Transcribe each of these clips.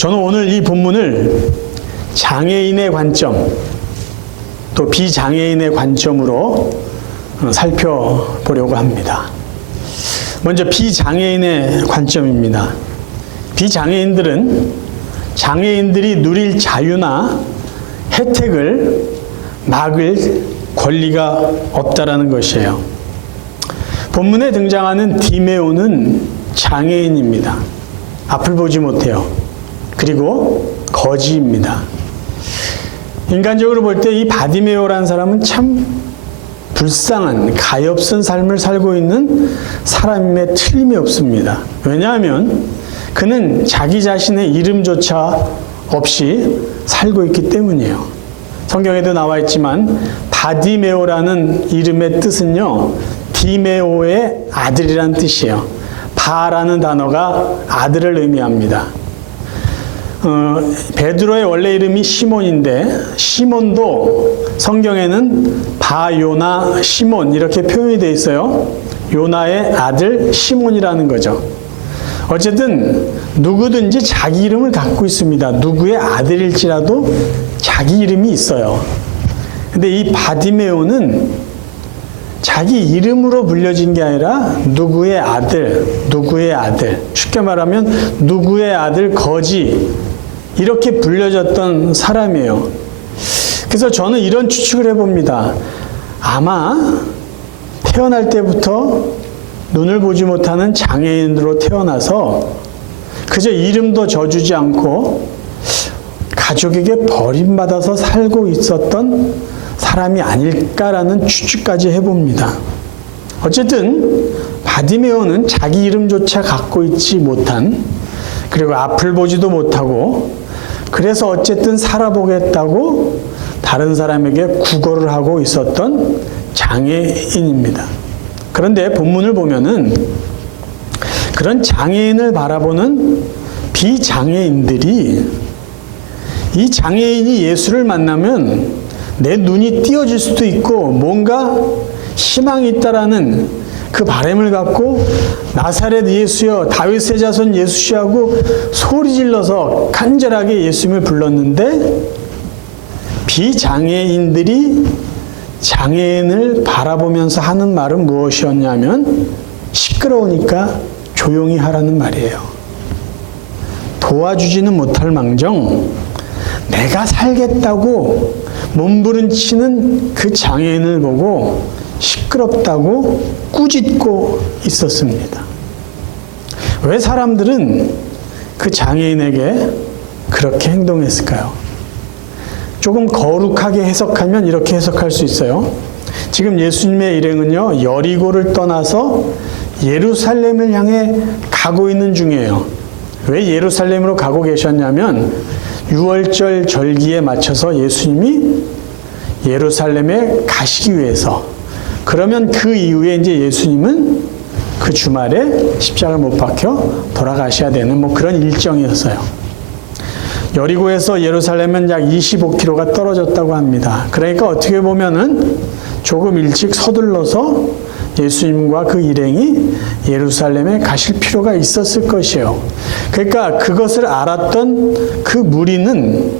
저는 오늘 이 본문을 장애인의 관점, 또 비장애인의 관점으로 살펴보려고 합니다. 먼저 비장애인의 관점입니다. 비장애인들은 장애인들이 누릴 자유나 혜택을 막을 권리가 없다라는 것이에요. 본문에 등장하는 디메오는 장애인입니다. 앞을 보지 못해요. 그리고 거지입니다. 인간적으로 볼 때 이 바디메오라는 사람은 참 불쌍한 가엾은 삶을 살고 있는 사람임에 틀림이 없습니다. 왜냐하면 그는 자기 자신의 이름조차 없이 살고 있기 때문이에요. 성경에도 나와 있지만 바디메오라는 이름의 뜻은요, 디메오의 아들이라는 뜻이에요. 바라는 단어가 아들을 의미합니다. 베드로의 원래 이름이 시몬인데 시몬도 성경에는 바요나 시몬 이렇게 표현이 되어 있어요. 요나의 아들 시몬이라는 거죠. 어쨌든 누구든지 자기 이름을 갖고 있습니다. 누구의 아들일지라도 자기 이름이 있어요. 근데 이 바디메오는 자기 이름으로 불려진 게 아니라 누구의 아들, 쉽게 말하면 누구의 아들 거지, 이렇게 불려졌던 사람이에요. 그래서 저는 이런 추측을 해봅니다. 아마 태어날 때부터 눈을 보지 못하는 장애인으로 태어나서 그저 이름도 져주지 않고 가족에게 버림받아서 살고 있었던 사람이 아닐까라는 추측까지 해봅니다. 어쨌든 바디메오는 자기 이름조차 갖고 있지 못한, 그리고 앞을 보지도 못하고, 그래서 어쨌든 살아보겠다고 다른 사람에게 구걸을 하고 있었던 장애인입니다. 그런데 본문을 보면은 그런 장애인을 바라보는 비장애인들이 이 장애인이 예수를 만나면 내 눈이 띄어질 수도 있고 뭔가 희망이 있다라는 그 바람을 갖고 나사렛 예수여 다윗의 자손 예수시하고 소리 질러서 간절하게 예수님을 불렀는데, 비장애인들이 장애인을 바라보면서 하는 말은 무엇이었냐면 시끄러우니까 조용히 하라는 말이에요. 도와주지는 못할 망정 내가 살겠다고 몸부림치는 그 장애인을 보고 시끄럽다고 꾸짖고 있었습니다. 왜 사람들은 그 장애인에게 그렇게 행동했을까요? 조금 거룩하게 해석하면 이렇게 해석할 수 있어요. 지금 예수님의 일행은요, 여리고를 떠나서 예루살렘을 향해 가고 있는 중이에요. 왜 예루살렘으로 가고 계셨냐면 유월절 절기에 맞춰서 예수님이 예루살렘에 가시기 위해서, 그러면 그 이후에 이제 예수님은 그 주말에 십자가를 못 박혀 돌아가셔야 되는 그런 일정이었어요. 여리고에서 예루살렘은 약 25km가 떨어졌다고 합니다. 그러니까 어떻게 보면은 조금 일찍 서둘러서 예수님과 그 일행이 예루살렘에 가실 필요가 있었을 것이에요. 그러니까 그것을 알았던 그 무리는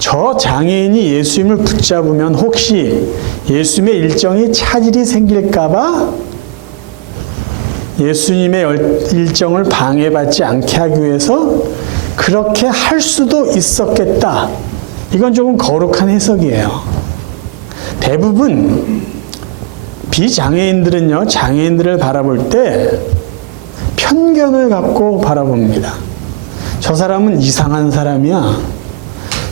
저 장애인이 예수님을 붙잡으면 혹시 예수님의 일정이 차질이 생길까봐 예수님의 일정을 방해받지 않게 하기 위해서 그렇게 할 수도 있었겠다. 이건 조금 거룩한 해석이에요. 대부분 비장애인들은요, 장애인들을 바라볼 때 편견을 갖고 바라봅니다. 저 사람은 이상한 사람이야.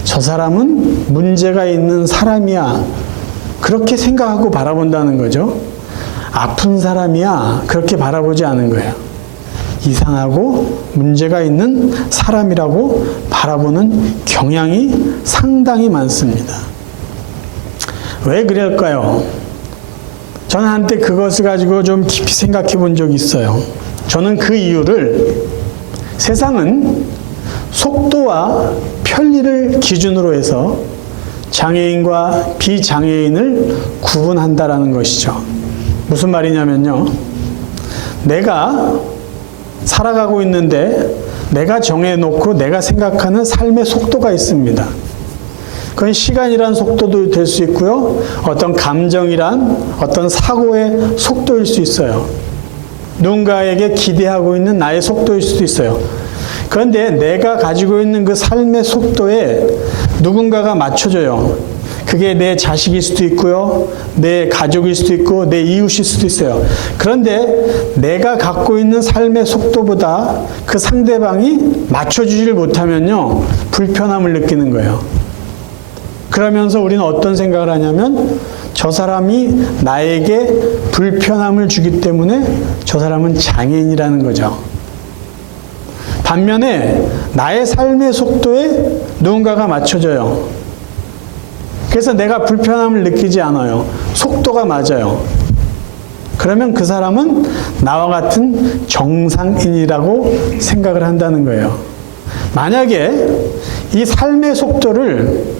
저 사람은 문제가 있는 사람이야. 그렇게 생각하고 바라본다는 거죠. 아픈 사람이야. 그렇게 바라보지 않은 거예요. 이상하고 문제가 있는 사람이라고 바라보는 경향이 상당히 많습니다. 왜 그럴까요? 저는 한때 그것을 가지고 좀 깊이 생각해 본 적이 있어요. 저는 그 이유를 세상은 속도와 편리를 기준으로 해서 장애인과 비장애인을 구분한다라는 것이죠. 무슨 말이냐면요. 내가 살아가고 있는데 내가 정해놓고 내가 생각하는 삶의 속도가 있습니다. 그건 시간이란 속도도 될 수 있고요. 어떤 감정이란 어떤 사고의 속도일 수 있어요. 누군가에게 기대하고 있는 나의 속도일 수도 있어요. 그런데 내가 가지고 있는 그 삶의 속도에 누군가가 맞춰줘요. 그게 내 자식일 수도 있고요. 내 가족일 수도 있고 내 이웃일 수도 있어요. 그런데 내가 갖고 있는 삶의 속도보다 그 상대방이 맞춰주지를 못하면요. 불편함을 느끼는 거예요. 그러면서 우리는 어떤 생각을 하냐면 저 사람이 나에게 불편함을 주기 때문에 저 사람은 장애인이라는 거죠. 반면에 나의 삶의 속도에 누군가가 맞춰줘요. 그래서 내가 불편함을 느끼지 않아요. 속도가 맞아요. 그러면 그 사람은 나와 같은 정상인이라고 생각을 한다는 거예요. 만약에 이 삶의 속도를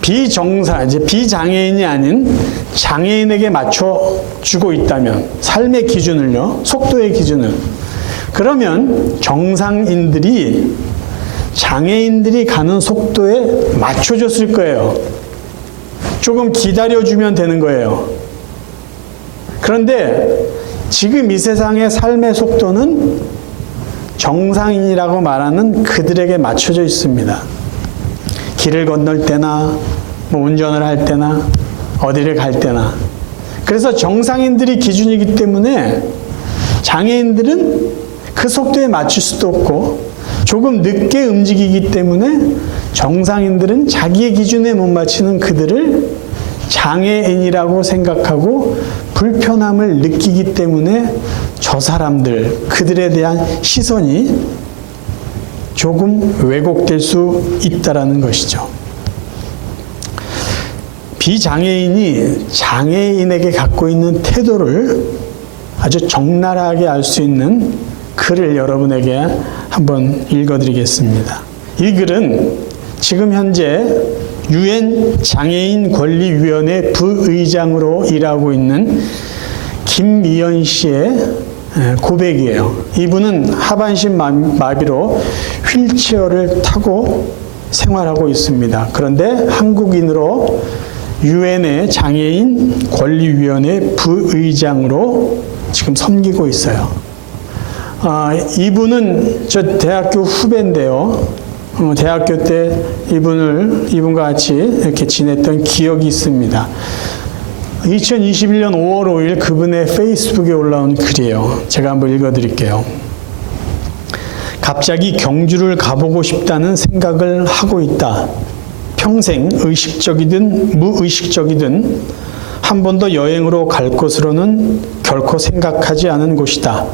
비장애인이 아닌 장애인에게 맞춰주고 있다면, 삶의 기준을요, 속도의 기준을. 그러면 정상인들이 장애인들이 가는 속도에 맞춰줬을 거예요. 조금 기다려주면 되는 거예요. 그런데 지금 이 세상의 삶의 속도는 정상인이라고 말하는 그들에게 맞춰져 있습니다. 길을 건널 때나 뭐 운전을 할 때나 어디를 갈 때나. 그래서 정상인들이 기준이기 때문에 장애인들은 그 속도에 맞출 수도 없고 조금 늦게 움직이기 때문에 정상인들은 자기의 기준에 못 맞추는 그들을 장애인이라고 생각하고 불편함을 느끼기 때문에 저 사람들, 그들에 대한 시선이 조금 왜곡될 수 있다는 것이죠. 비장애인이 장애인에게 갖고 있는 태도를 아주 적나라하게 알 수 있는 글을 여러분에게 한번 읽어드리겠습니다. 이 글은 지금 현재 유엔 장애인 권리위원회 부의장으로 일하고 있는 김미연 씨의 고백이에요. 이분은 하반신 마비로 휠체어를 타고 생활하고 있습니다. 그런데 한국인으로 유엔의 장애인 권리위원회 부의장으로 지금 섬기고 있어요. 이분은 저 대학교 후배인데요. 대학교 때 이분과 같이 이렇게 지냈던 기억이 있습니다. 2021년 5월 5일 그분의 페이스북에 올라온 글이에요. 제가 한번 읽어드릴게요. 갑자기 경주를 가보고 싶다는 생각을 하고 있다. 평생 의식적이든 무의식적이든 한 번도 여행으로 갈 곳으로는 결코 생각하지 않은 곳이다.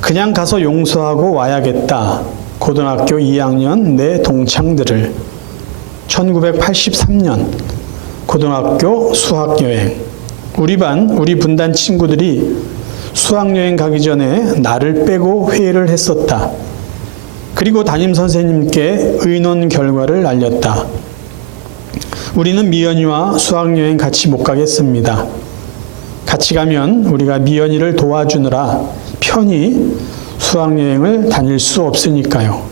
그냥 가서 용서하고 와야겠다. 고등학교 2학년 내 동창들을. 1983년 고등학교 수학여행. 우리 분단 친구들이 수학여행 가기 전에 나를 빼고 회의를 했었다. 그리고 담임선생님께 의논 결과를 알렸다. 우리는 미연이와 수학여행 같이 못 가겠습니다. 같이 가면 우리가 미연이를 도와주느라 편히 수학여행을 다닐 수 없으니까요.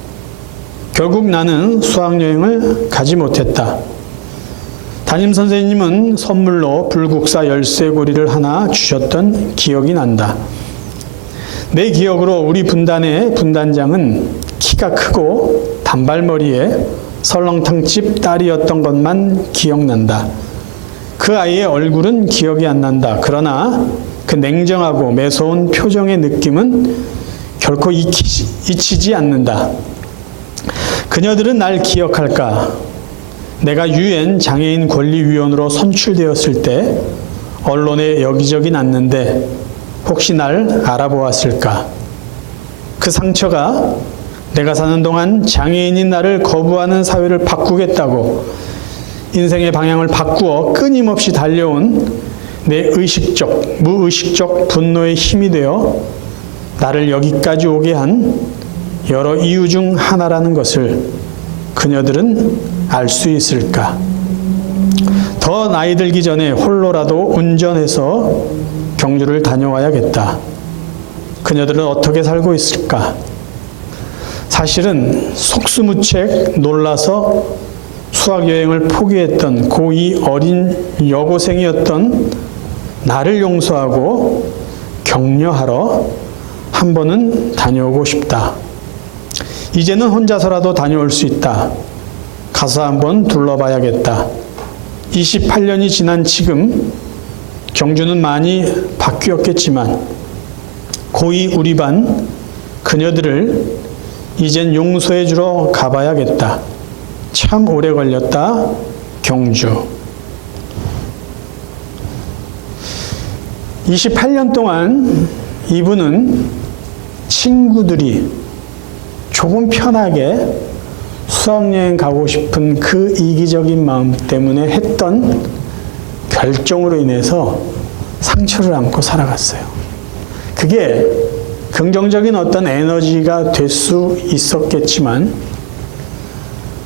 결국 나는 수학여행을 가지 못했다. 담임선생님은 선물로 불국사 열쇠고리를 하나 주셨던 기억이 난다. 내 기억으로 우리 분단의 분단장은 키가 크고 단발머리에 설렁탕집 딸이었던 것만 기억난다. 그 아이의 얼굴은 기억이 안 난다. 그러나 그 냉정하고 매서운 표정의 느낌은 결코 잊히지 않는다. 그녀들은 날 기억할까? 내가 유엔 장애인 권리위원으로 선출되었을 때 언론에 여기저기 났는데 혹시 날 알아보았을까? 그 상처가 내가 사는 동안 장애인인 나를 거부하는 사회를 바꾸겠다고 인생의 방향을 바꾸어 끊임없이 달려온 내 의식적, 무의식적 분노의 힘이 되어 나를 여기까지 오게 한 여러 이유 중 하나라는 것을 그녀들은 알 수 있을까? 더 나이 들기 전에 홀로라도 운전해서 경주를 다녀와야겠다. 그녀들은 어떻게 살고 있을까? 사실은 속수무책 놀라서 수학여행을 포기했던 고2 어린 여고생이었던 나를 용서하고 격려하러 한 번은 다녀오고 싶다. 이제는 혼자서라도 다녀올 수 있다. 가서 한번 둘러봐야겠다. 28년이 지난 지금 경주는 많이 바뀌었겠지만 고2 우리 반 그녀들을 이젠 용서해 주러 가봐야겠다. 참 오래 걸렸다. 경주. 28년 동안 이분은 친구들이 조금 편하게 수학여행 가고 싶은 그 이기적인 마음 때문에 했던 결정으로 인해서 상처를 안고 살아갔어요. 그게 긍정적인 어떤 에너지가 될 수 있었겠지만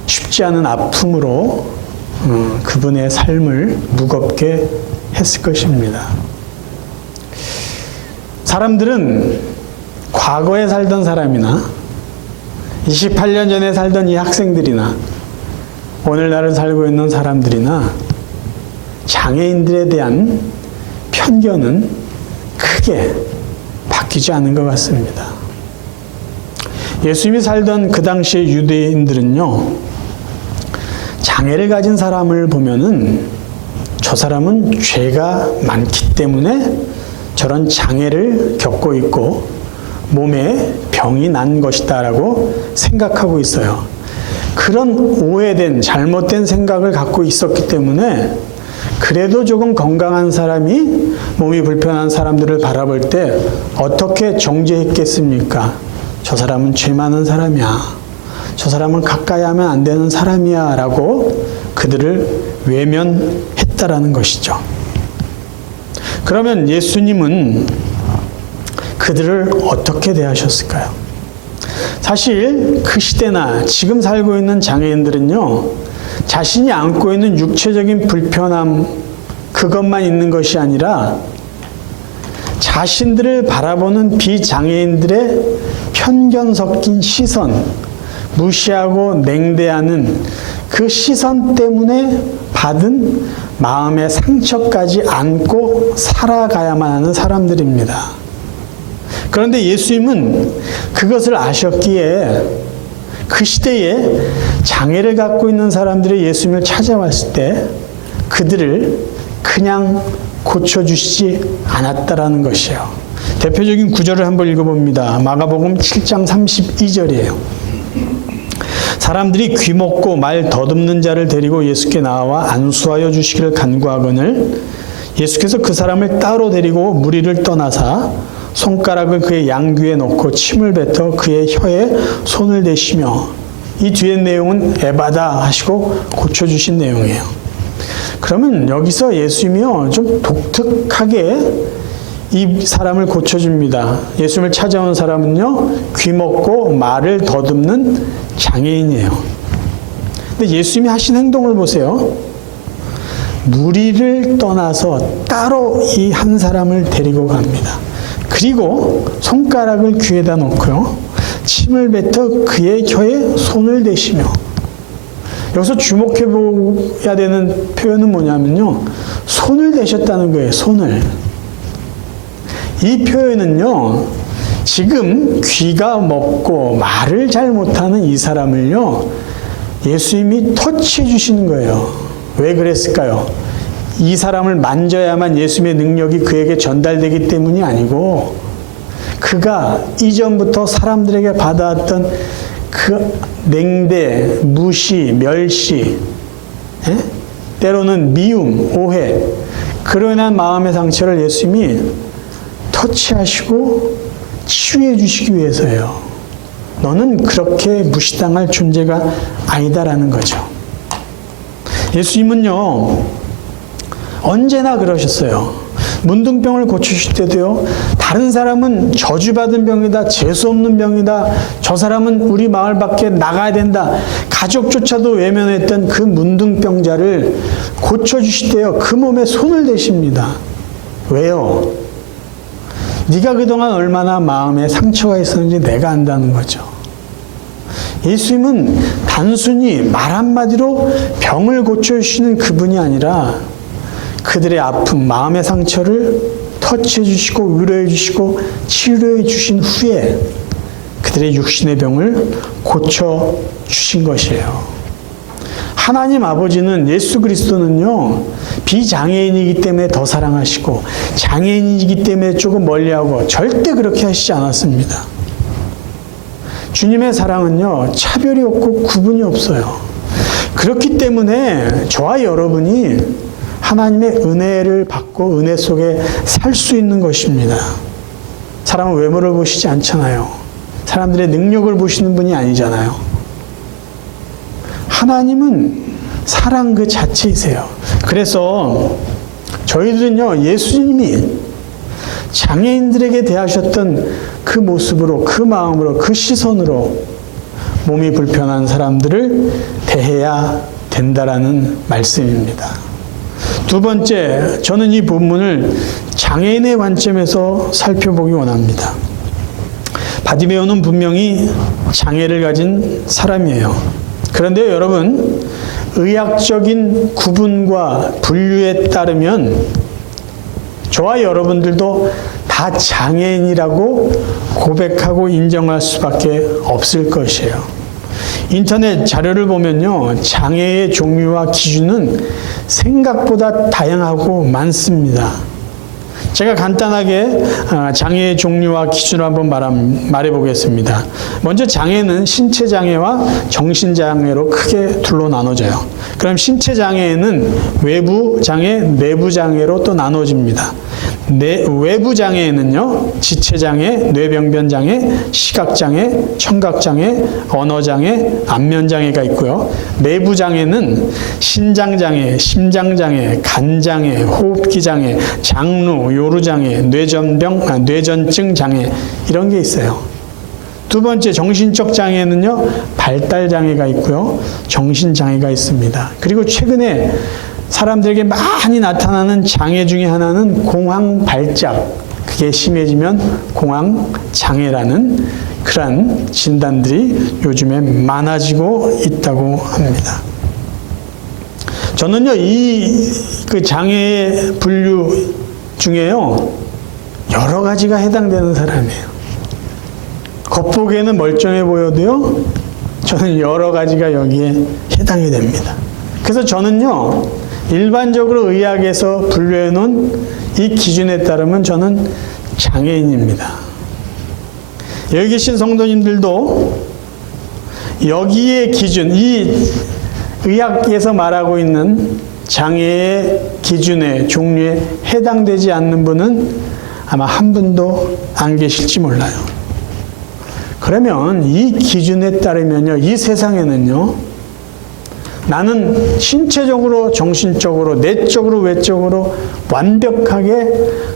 쉽지 않은 아픔으로 그분의 삶을 무겁게 했을 것입니다. 사람들은 과거에 살던 사람이나 28년 전에 살던 이 학생들이나 오늘날을 살고 있는 사람들이나 장애인들에 대한 편견은 크게 바뀌지 않은 것 같습니다. 예수님이 살던 그 당시의 유대인들은요, 장애를 가진 사람을 보면은 저 사람은 죄가 많기 때문에 저런 장애를 겪고 있고 몸에 병이 난 것이다 라고 생각하고 있어요. 그런 오해된 잘못된 생각을 갖고 있었기 때문에 그래도 조금 건강한 사람이 몸이 불편한 사람들을 바라볼 때 어떻게 정죄했겠습니까? 저 사람은 죄 많은 사람이야. 저 사람은 가까이 하면 안 되는 사람이야 라고 그들을 외면했다라는 것이죠. 그러면 예수님은 그들을 어떻게 대하셨을까요? 사실 그 시대나 지금 살고 있는 장애인들은요, 자신이 안고 있는 육체적인 불편함 그것만 있는 것이 아니라 자신들을 바라보는 비장애인들의 편견 섞인 시선, 무시하고 냉대하는 그 시선 때문에 받은 마음의 상처까지 안고 살아가야만 하는 사람들입니다. 그런데 예수님은 그것을 아셨기에 그 시대에 장애를 갖고 있는 사람들이 예수님을 찾아왔을 때 그들을 그냥 고쳐주시지 않았다라는 것이에요. 대표적인 구절을 한번 읽어봅니다. 마가복음 7장 32절이에요. 사람들이 귀먹고 말 더듬는 자를 데리고 예수께 나와 안수하여 주시기를 간구하거늘 예수께서 그 사람을 따로 데리고 무리를 떠나사 손가락을 그의 양귀에 넣고 침을 뱉어 그의 혀에 손을 대시며, 이 뒤에 내용은 에바다 하시고 고쳐주신 내용이에요. 그러면 여기서 예수님이요 좀 독특하게 이 사람을 고쳐줍니다. 예수님을 찾아온 사람은요 귀먹고 말을 더듬는 장애인이에요. 근데 예수님이 하신 행동을 보세요. 무리를 떠나서 따로 이 한 사람을 데리고 갑니다. 그리고 손가락을 귀에다 놓고요 침을 뱉어 그의 혀에 손을 대시며, 여기서 주목해 보아야 되는 표현은 뭐냐면요, 손을 대셨다는 거예요. 손을. 이 표현은요, 지금 귀가 먹고 말을 잘 못하는 이 사람을요 예수님이 터치해 주시는 거예요. 왜 그랬을까요? 이 사람을 만져야만 예수님의 능력이 그에게 전달되기 때문이 아니고, 그가 이전부터 사람들에게 받아왔던 그 냉대, 무시, 멸시, 때로는 미움, 오해, 그로 인한 마음의 상처를 예수님이 터치하시고 치유해 주시기 위해서예요. 너는 그렇게 무시당할 존재가 아니다라는 거죠. 예수님은요 언제나 그러셨어요. 문둥병을 고치실 때도요, 다른 사람은 저주받은 병이다, 재수없는 병이다, 저 사람은 우리 마을 밖에 나가야 된다, 가족조차도 외면했던 그 문둥병자를 고쳐주실 때요 그 몸에 손을 대십니다. 왜요? 네가 그동안 얼마나 마음에 상처가 있었는지 내가 안다는 거죠. 예수님은 단순히 말 한마디로 병을 고쳐주시는 그분이 아니라 그들의 아픔, 마음의 상처를 터치해 주시고 위로해 주시고 치료해 주신 후에 그들의 육신의 병을 고쳐 주신 것이에요. 하나님 아버지는 예수 그리스도는요, 비장애인이기 때문에 더 사랑하시고 장애인이기 때문에 조금 멀리하고 절대 그렇게 하시지 않았습니다. 주님의 사랑은요, 차별이 없고 구분이 없어요. 그렇기 때문에 저와 여러분이 하나님의 은혜를 받고 은혜 속에 살 수 있는 것입니다. 사람은 외모를 보시지 않잖아요. 사람들의 능력을 보시는 분이 아니잖아요. 하나님은 사랑 그 자체이세요. 그래서 저희들은요, 예수님이 장애인들에게 대하셨던 그 모습으로, 그 마음으로, 그 시선으로 몸이 불편한 사람들을 대해야 된다라는 말씀입니다. 두 번째, 저는 이 본문을 장애인의 관점에서 살펴보기 원합니다. 바디메오는 분명히 장애를 가진 사람이에요. 그런데 여러분, 의학적인 구분과 분류에 따르면 저와 여러분들도 다 장애인이라고 고백하고 인정할 수밖에 없을 것이에요. 인터넷 자료를 보면요, 장애의 종류와 기준은 생각보다 다양하고 많습니다. 제가 간단하게 장애의 종류와 기준을 한번 말해 보겠습니다. 먼저 장애는 신체 장애와 정신 장애로 크게 둘로 나눠져요. 그럼 신체 장애는 외부 장애, 내부 장애로 또 나눠집니다. 외부 장애에는요, 지체 장애, 뇌병변 장애, 시각 장애, 청각 장애, 언어 장애, 안면 장애가 있고요. 내부 장애는 신장 장애, 심장 장애, 간 장애, 호흡기 장애, 장루, 요루 장애, 뇌전병, 뇌전증 장애 이런 게 있어요. 두 번째 정신적 장애는요, 발달 장애가 있고요, 정신 장애가 있습니다. 그리고 최근에 사람들에게 많이 나타나는 장애 중에 하나는 공황 발작, 그게 심해지면 공황 장애라는 그러한 진단들이 요즘에 많아지고 있다고 합니다. 저는요, 그 장애의 분류 중에요, 여러 가지가 해당되는 사람이에요. 겉보기에는 멀쩡해 보여도요, 저는 여러 가지가 여기에 해당이 됩니다. 그래서 저는요, 일반적으로 의학에서 분류해 놓은 이 기준에 따르면 저는 장애인입니다. 여기 계신 성도님들도 여기에 기준, 이 의학에서 말하고 있는 장애의 기준에, 종류에 해당되지 않는 분은 아마 한 분도 안 계실지 몰라요. 그러면 이 기준에 따르면요, 이 세상에는요, 나는 신체적으로, 정신적으로, 내적으로, 외적으로 완벽하게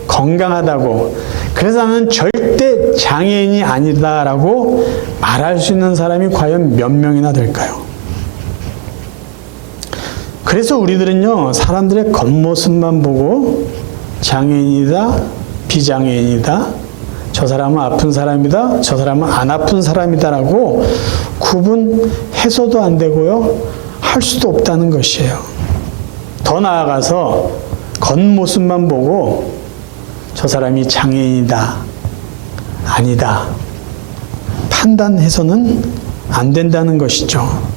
건강하다고, 그래서 나는 절대 장애인이 아니다라고 말할 수 있는 사람이 과연 몇 명이나 될까요? 그래서 우리들은요, 사람들의 겉모습만 보고 장애인이다, 비장애인이다, 저 사람은 아픈 사람이다, 저 사람은 안 아픈 사람이다라고 구분해서도 안 되고요, 할 수도 없다는 것이에요. 더 나아가서 겉모습만 보고 저 사람이 장애인이다, 아니다 판단해서는 안 된다는 것이죠.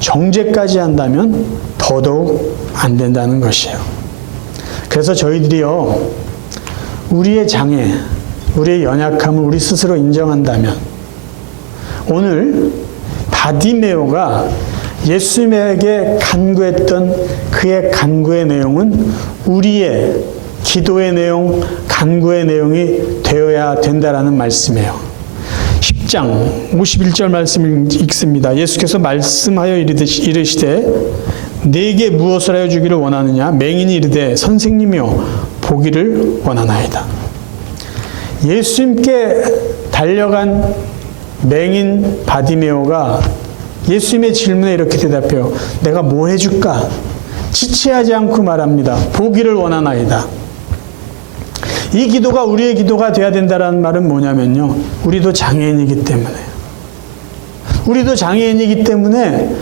정죄까지 한다면 더더욱 안 된다는 것이에요. 그래서 저희들이요, 우리의 장애, 우리의 연약함을 우리 스스로 인정한다면, 오늘 바디메오가 예수님에게 간구했던 그의 간구의 내용은 우리의 기도의 내용, 간구의 내용이 되어야 된다라는 말씀이에요. 10장 51절 말씀을 읽습니다. 예수께서 말씀하여 이르시되 내게 무엇을 하여 주기를 원하느냐? 맹인이 이르되 선생님이여 보기를 원하나이다. 예수님께 달려간 맹인 바디메오가 예수님의 질문에 이렇게 대답해요. 내가 뭐 해줄까? 지체하지 않고 말합니다. 보기를 원하나이다. 이 기도가 우리의 기도가 돼야 된다는 말은 뭐냐면요, 우리도 장애인이기 때문에, 우리도 장애인이기 때문에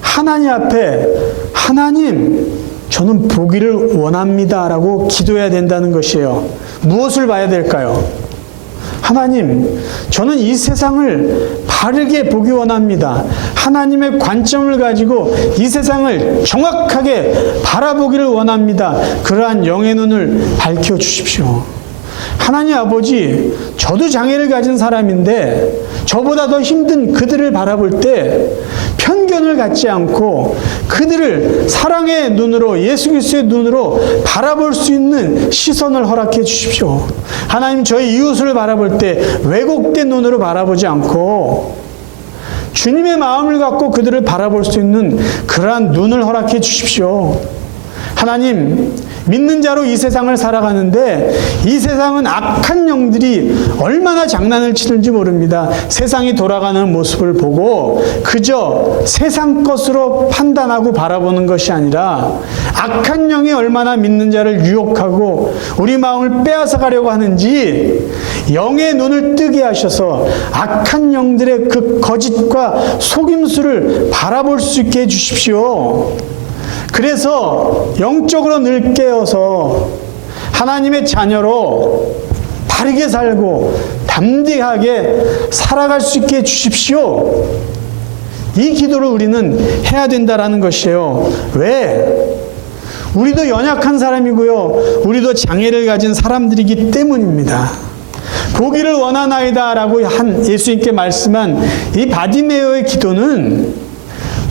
하나님 앞에 하나님, 저는 보기를 원합니다 라고 기도해야 된다는 것이에요. 무엇을 봐야 될까요? 하나님, 저는 이 세상을 바르게 보기 원합니다. 하나님의 관점을 가지고 이 세상을 정확하게 바라보기를 원합니다. 그러한 영의 눈을 밝혀주십시오. 하나님 아버지, 저도 장애를 가진 사람인데 저보다 더 힘든 그들을 바라볼 때 편견을 갖지 않고 그들을 사랑의 눈으로, 예수 그리스도의 눈으로 바라볼 수 있는 시선을 허락해 주십시오. 하나님, 저희 이웃을 바라볼 때 왜곡된 눈으로 바라보지 않고 주님의 마음을 갖고 그들을 바라볼 수 있는 그러한 눈을 허락해 주십시오. 하나님, 믿는 자로 이 세상을 살아가는데 이 세상은 악한 영들이 얼마나 장난을 치는지 모릅니다. 세상이 돌아가는 모습을 보고 그저 세상 것으로 판단하고 바라보는 것이 아니라 악한 영이 얼마나 믿는 자를 유혹하고 우리 마음을 빼앗아 가려고 하는지 영의 눈을 뜨게 하셔서 악한 영들의 그 거짓과 속임수를 바라볼 수 있게 해주십시오. 그래서 영적으로 늘 깨어서 하나님의 자녀로 바르게 살고 담대하게 살아갈 수 있게 해주십시오. 이 기도를 우리는 해야 된다라는 것이에요. 왜? 우리도 연약한 사람이고요. 우리도 장애를 가진 사람들이기 때문입니다. 보기를 원하나이다 라고 한 예수님께 말씀한 이 바디메오의 기도는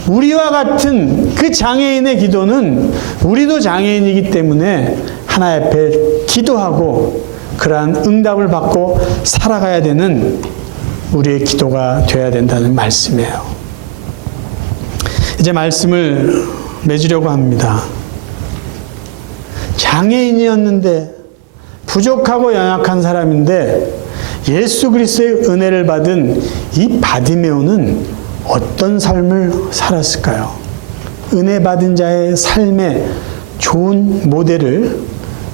우리와 같은 그 장애인의 기도는 우리도 장애인이기 때문에 하나님 앞에 기도하고 그러한 응답을 받고 살아가야 되는 우리의 기도가 되어야 된다는 말씀이에요. 이제 말씀을 맺으려고 합니다. 장애인이었는데 부족하고 연약한 사람인데 예수 그리스도의 은혜를 받은 이 바디메오는 어떤 삶을 살았을까요? 은혜 받은 자의 삶의 좋은 모델을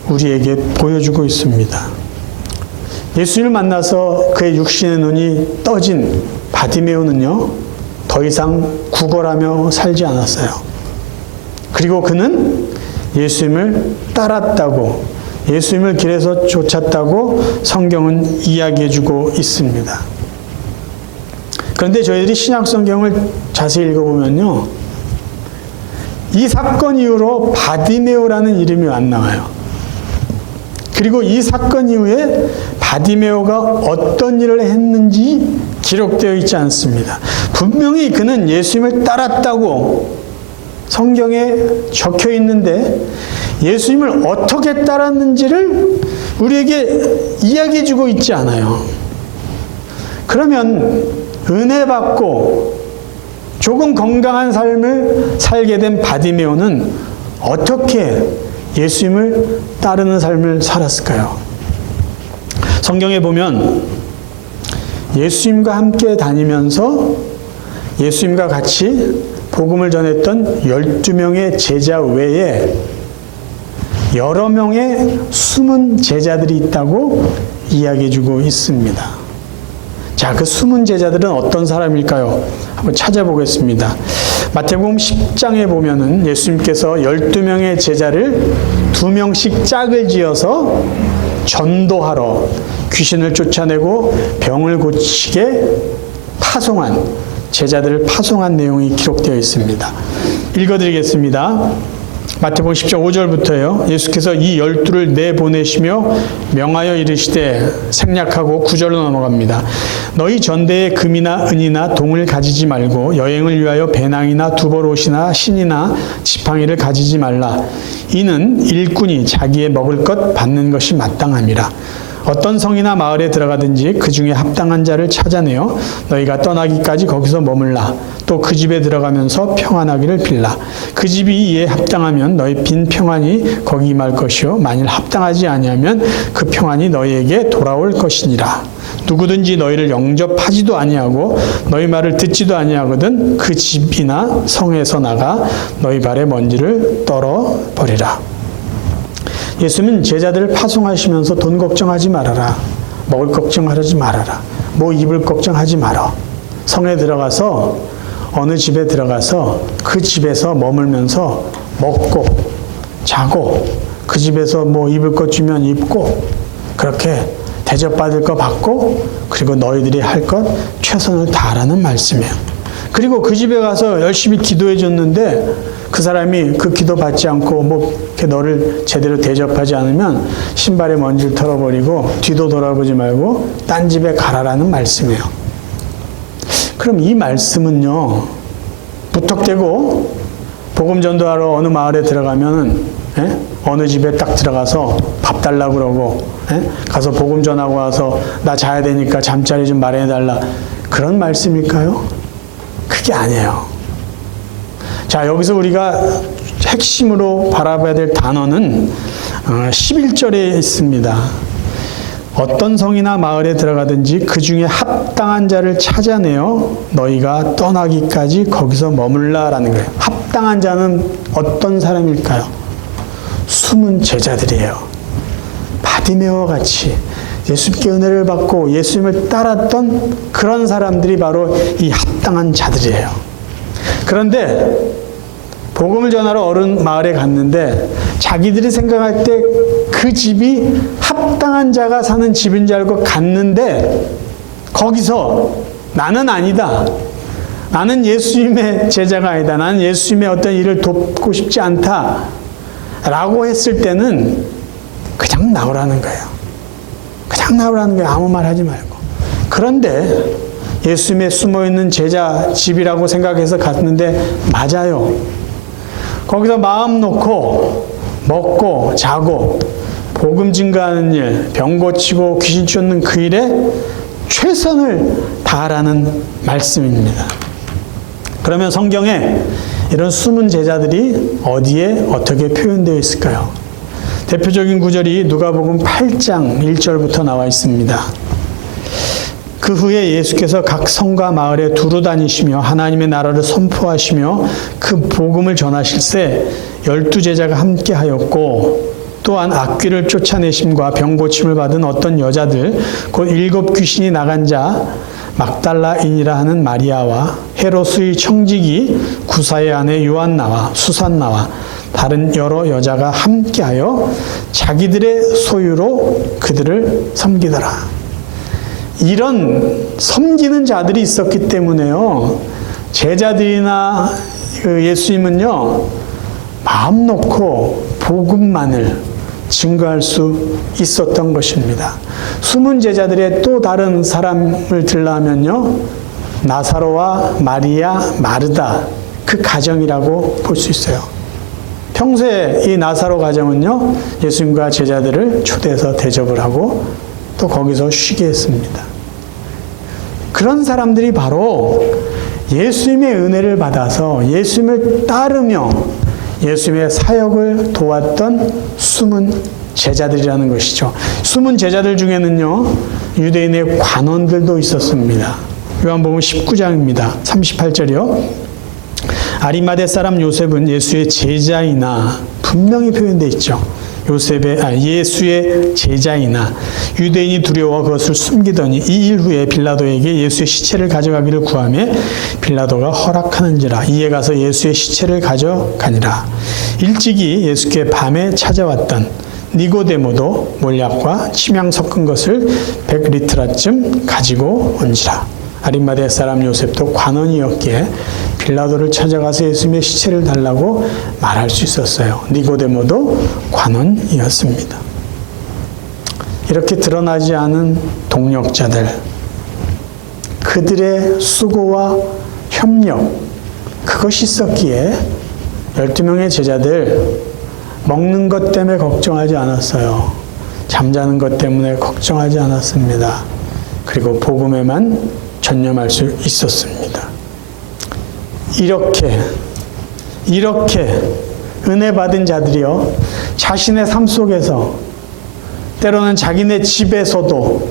우리에게 보여주고 있습니다. 예수님을 만나서 그의 육신의 눈이 떠진 바디메오는요, 더 이상 구걸하며 살지 않았어요. 그리고 그는 예수님을 따랐다고, 예수님을 길에서 쫓았다고 성경은 이야기해주고 있습니다. 그런데 저희들이 신약성경을 자세히 읽어보면요, 이 사건 이후로 바디메오라는 이름이 안 나와요. 그리고 이 사건 이후에 바디메오가 어떤 일을 했는지 기록되어 있지 않습니다. 분명히 그는 예수님을 따랐다고 성경에 적혀 있는데 예수님을 어떻게 따랐는지를 우리에게 이야기해 주고 있지 않아요. 그러면 은혜 받고 조금 건강한 삶을 살게 된 바디메오는 어떻게 예수님을 따르는 삶을 살았을까요? 성경에 보면 예수님과 함께 다니면서 예수님과 같이 복음을 전했던 12명의 제자 외에 여러 명의 숨은 제자들이 있다고 이야기해주고 있습니다. 자, 그 숨은 제자들은 어떤 사람일까요? 한번 찾아보겠습니다. 마태복음 10장에 보면은 예수님께서 12명의 제자를 2명씩 짝을 지어서 전도하러 귀신을 쫓아내고 병을 고치게 파송한, 제자들을 파송한 내용이 기록되어 있습니다. 읽어드리겠습니다. 마태복음 10장 5절부터요. 예수께서 이 12를 내보내시며 명하여 이르시되, 생략하고 9절로 넘어갑니다. 너희 전대에 금이나 은이나 동을 가지지 말고 여행을 위하여 배낭이나 두벌옷이나 신이나 지팡이를 가지지 말라. 이는 일꾼이 자기의 먹을 것 받는 것이 마땅함이라. 어떤 성이나 마을에 들어가든지 그 중에 합당한 자를 찾아내어 너희가 떠나기까지 거기서 머물라. 또 그 집에 들어가면서 평안하기를 빌라. 그 집이 이에 합당하면 너희 빈 평안이 거기 임할 것이요, 만일 합당하지 아니하면 그 평안이 너희에게 돌아올 것이니라. 누구든지 너희를 영접하지도 아니하고 너희 말을 듣지도 아니하거든 그 집이나 성에서 나가 너희 발에 먼지를 떨어버리라. 예수님은 제자들을 파송하시면서 돈 걱정하지 말아라, 먹을 걱정하지 말아라, 뭐 입을 걱정하지 마라, 성에 들어가서 어느 집에 들어가서 그 집에서 머물면서 먹고 자고 그 집에서 뭐 입을 것 주면 입고 그렇게 대접받을 거 받고 그리고 너희들이 할 것 최선을 다하라는 말씀이에요. 그리고 그 집에 가서 열심히 기도해 줬는데 그 사람이 그 기도 받지 않고 뭐 이렇게 너를 제대로 대접하지 않으면 신발에 먼지를 털어버리고 뒤도 돌아보지 말고 딴 집에 가라라는 말씀이에요. 그럼 이 말씀은요, 무턱대고 복음 전도하러 어느 마을에 들어가면은 어느 집에 딱 들어가서 밥 달라고 그러고 가서 복음 전하고 와서 나 자야 되니까 잠자리 좀 마련해달라 그런 말씀일까요? 그게 아니에요. 자, 여기서 우리가 핵심으로 바라봐야 될 단어는 11절에 있습니다. 어떤 성이나 마을에 들어가든지 그 중에 합당한 자를 찾아내어 너희가 떠나기까지 거기서 머물라라는 거예요. 합당한 자는 어떤 사람일까요? 숨은 제자들이에요. 바디메오와 같이 예수님께 은혜를 받고 예수님을 따랐던 그런 사람들이 바로 이 합당한 자들이에요. 그런데 복음을 전하러 어른 마을에 갔는데 자기들이 생각할 때 그 집이 합당한 자가 사는 집인 줄 알고 갔는데 거기서 나는 아니다. 나는 예수님의 제자가 아니다. 나는 예수님의 어떤 일을 돕고 싶지 않다. 라고 했을 때는 그냥 나오라는 거예요. 그냥 나오라는 거예요. 아무 말 하지 말고. 그런데 예수님의 숨어있는 제자 집이라고 생각해서 갔는데 맞아요. 거기서 마음 놓고 먹고 자고 복음 증거하는 일, 병 고치고 귀신 쫓는 그 일에 최선을 다하라는 말씀입니다. 그러면 성경에 이런 숨은 제자들이 어디에 어떻게 표현되어 있을까요? 대표적인 구절이 누가복음 8장 1절부터 나와 있습니다. 그 후에 예수께서 각 성과 마을에 두루 다니시며 하나님의 나라를 선포하시며 그 복음을 전하실세 12제자가 함께 하였고 또한 악귀를 쫓아내심과 병 고침을 받은 어떤 여자들 곧 7 귀신이 나간 자 막달라인이라 하는 마리아와 헤롯의 청지기 구사의 아내 요한나와 수산나와 다른 여러 여자가 함께하여 자기들의 소유로 그들을 섬기더라. 이런 섬기는 자들이 있었기 때문에요. 제자들이나 예수님은요. 마음 놓고 복음만을 증거할 수 있었던 것입니다. 숨은 제자들의 또 다른 사람을 들라면요. 나사로와 마리아, 마르다 그 가정이라고 볼 수 있어요. 평소에 이 나사로 가정은요. 예수님과 제자들을 초대해서 대접을 하고 또 거기서 쉬게 했습니다. 그런 사람들이 바로 예수님의 은혜를 받아서 예수님을 따르며 예수님의 사역을 도왔던 숨은 제자들이라는 것이죠. 숨은 제자들 중에는요. 유대인의 관원들도 있었습니다. 요한복음 19장입니다. 38절이요. 아리마대 사람 요셉은 예수의 제자이나 분명히 표현되어 있죠. 예수의 제자이나 유대인이 두려워 그것을 숨기더니 이 일 후에 빌라도에게 예수의 시체를 가져가기를 구하며 빌라도가 허락하는지라 이에 가서 예수의 시체를 가져가니라. 일찍이 예수께 밤에 찾아왔던 니고데모도 몰약과 침향 섞은 것을 100리트라쯤 가지고 온지라. 아리마대 사람 요셉도 관원이었기에 빌라도를 찾아가서 예수님의 시체를 달라고 말할 수 있었어요. 니고데모도 관원이었습니다. 이렇게 드러나지 않은 동력자들, 그들의 수고와 협력, 그것이 있었기에 12명의 제자들 먹는 것 때문에 걱정하지 않았어요. 잠자는 것 때문에 걱정하지 않았습니다. 그리고 복음에만 전념할 수 있었습니다. 이렇게 은혜 받은 자들이요. 자신의 삶 속에서 때로는 자기네 집에서도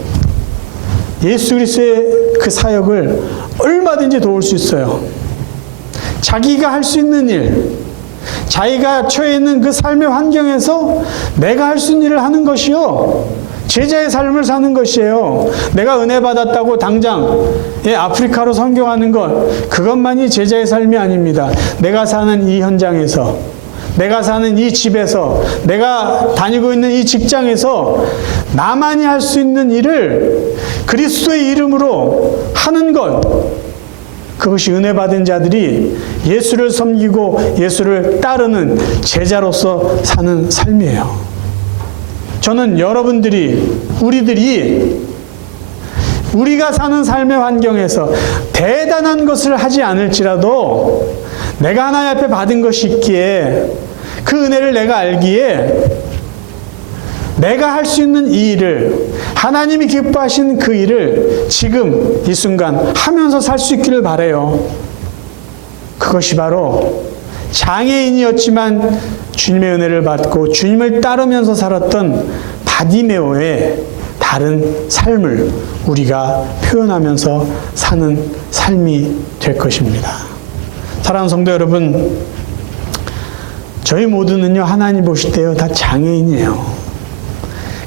예수 그리스도의 그 사역을 얼마든지 도울 수 있어요. 자기가 할 수 있는 일, 자기가 처해 있는 그 삶의 환경에서 내가 할 수 있는 일을 하는 것이요. 제자의 삶을 사는 것이에요. 내가 은혜 받았다고 당장 아프리카로 선교하는 것, 그것만이 제자의 삶이 아닙니다. 내가 사는 이 현장에서, 내가 사는 이 집에서, 내가 다니고 있는 이 직장에서 나만이 할 수 있는 일을 그리스도의 이름으로 하는 것, 그것이 은혜 받은 자들이 예수를 섬기고 예수를 따르는 제자로서 사는 삶이에요. 저는 여러분들이, 우리가 사는 삶의 환경에서 대단한 것을 하지 않을지라도 내가 하나님 앞에 받은 것이 있기에, 그 은혜를 내가 알기에 내가 할 수 있는 이 일을, 하나님이 기뻐하시는 그 일을 지금 이 순간 하면서 살 수 있기를 바라요. 그것이 바로 장애인이었지만 주님의 은혜를 받고 주님을 따르면서 살았던 바디메오의 다른 삶을 우리가 표현하면서 사는 삶이 될 것입니다. 사랑하는 성도 여러분, 저희 모두는요, 하나님 보실 때요, 다 장애인이에요.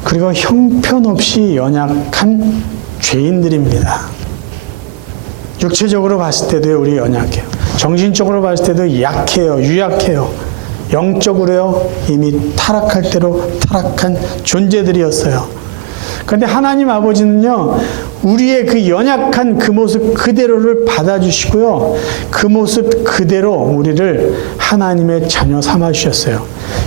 그리고 형편없이 연약한 죄인들입니다. 육체적으로 봤을 때도 우리 연약해요. 정신적으로 봤을 때도 약해요. 유약해요. 영적으로요, 이미 타락할 대로 타락한 존재들이었어요. 그런데 하나님 아버지는요, 우리의 그 연약한 그 모습 그대로를 받아주시고요, 그 모습 그대로 우리를 하나님의 자녀 삼아주셨어요.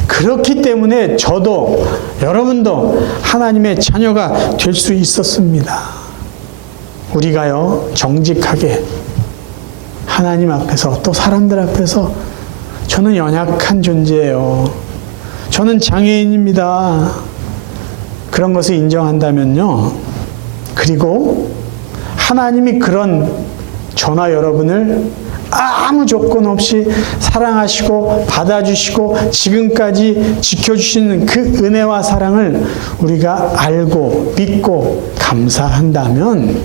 그렇기 때문에 저도, 여러분도 하나님의 자녀가 될 수 있었습니다. 우리가요, 정직하게 하나님 앞에서, 또 사람들 앞에서 저는 연약한 존재예요, 저는 장애인입니다, 그런 것을 인정한다면요, 그리고 하나님이 그런 저나 여러분을 아무 조건 없이 사랑하시고 받아주시고 지금까지 지켜주시는 그 은혜와 사랑을 우리가 알고 믿고 감사한다면,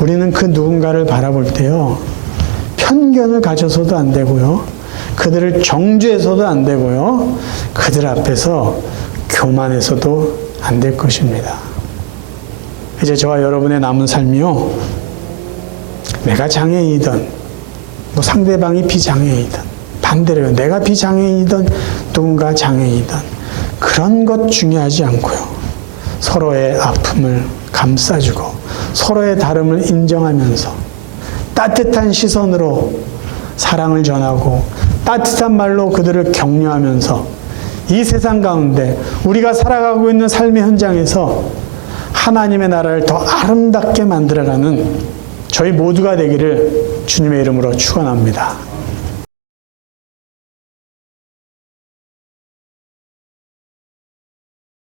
우리는 그 누군가를 바라볼 때요, 편견을 가져서도 안 되고요, 그들을 정죄해서도 안 되고요, 그들 앞에서 교만해서도 안 될 것입니다. 이제 저와 여러분의 남은 삶이요, 내가 장애인이든 뭐 상대방이 비장애인이든, 반대로요, 내가 비장애인이든 누군가 장애인이든 그런 것 중요하지 않고요, 서로의 아픔을 감싸주고 서로의 다름을 인정하면서 따뜻한 시선으로 사랑을 전하고 따뜻한 말로 그들을 격려하면서 이 세상 가운데 우리가 살아가고 있는 삶의 현장에서 하나님의 나라를 더 아름답게 만들어가는 저희 모두가 되기를 주님의 이름으로 축원합니다.